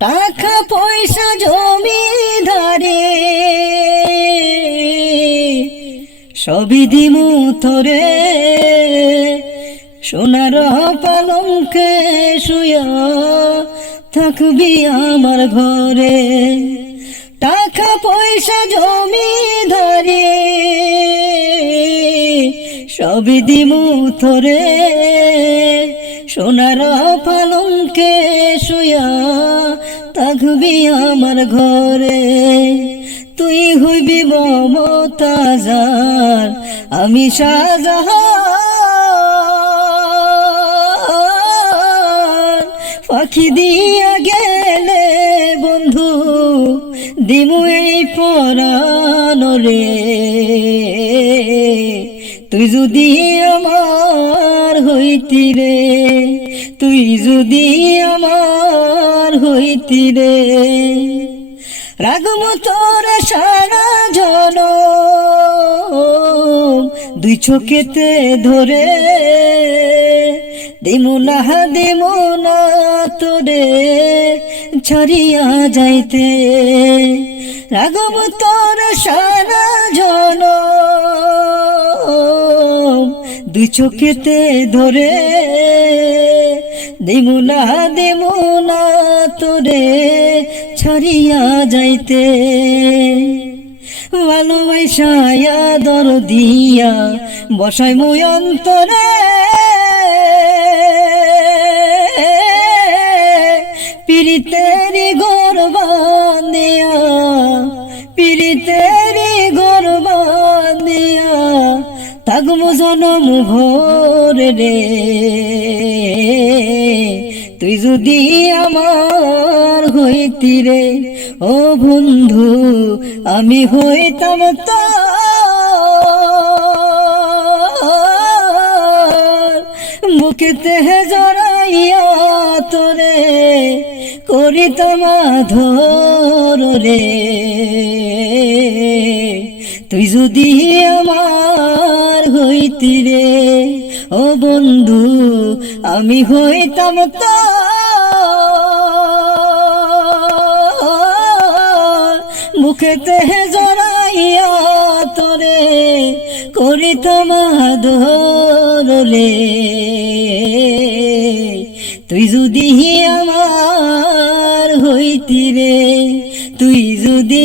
টাকা পয়সা জমিদারি সবই দিমু তোরে, সোনার পালঙ্কে শুয়া থাকবি আমার ঘরে। টাকা পয়সা জমিদারি সবই দিমু তোরে, সোনার পালঙ্কে শুয়া থাকবি আমার ঘরে। তুই হইবি মমতাজার, আমি শাহজাহান। পাখি দিয়া গেলে বন্ধু দিমু এই পরাণ রে, তুই যদি আমার হইতি রে, তুই যদি আমার হইতি রে। রাগমু তোর সারা জনম দুই চোখেতে ধরে, দিমু না তোরে ছাড়িয়া যাইতে। রাগমু তোর সারা জনম দুই চোখেতে ধরে, দিমু না তোরে ছাড়িয়া যাইতে। ভালোবাসায়া দর দিয়া বসাই মুই অন্তরে, পিরিতেরি ঘর বান্ধিয়া, পিরিতেরি ঘর বান্ধিয়া থাকবো জনম ভোর রে। তুই যদি আমার হইতি রে ও বন্ধু, আমি হইতাম তোর। বুকেতে জড়াইয়া তোরে করিতাম আদর রে। তুই যদি আমার হইতি রে ও বন্ধু, আমি হইতাম তোর। মুখেতে জড়াইয়া তোরে করিতাম আদর রে। তুই যদি আমার হইতি রে, তুই যদি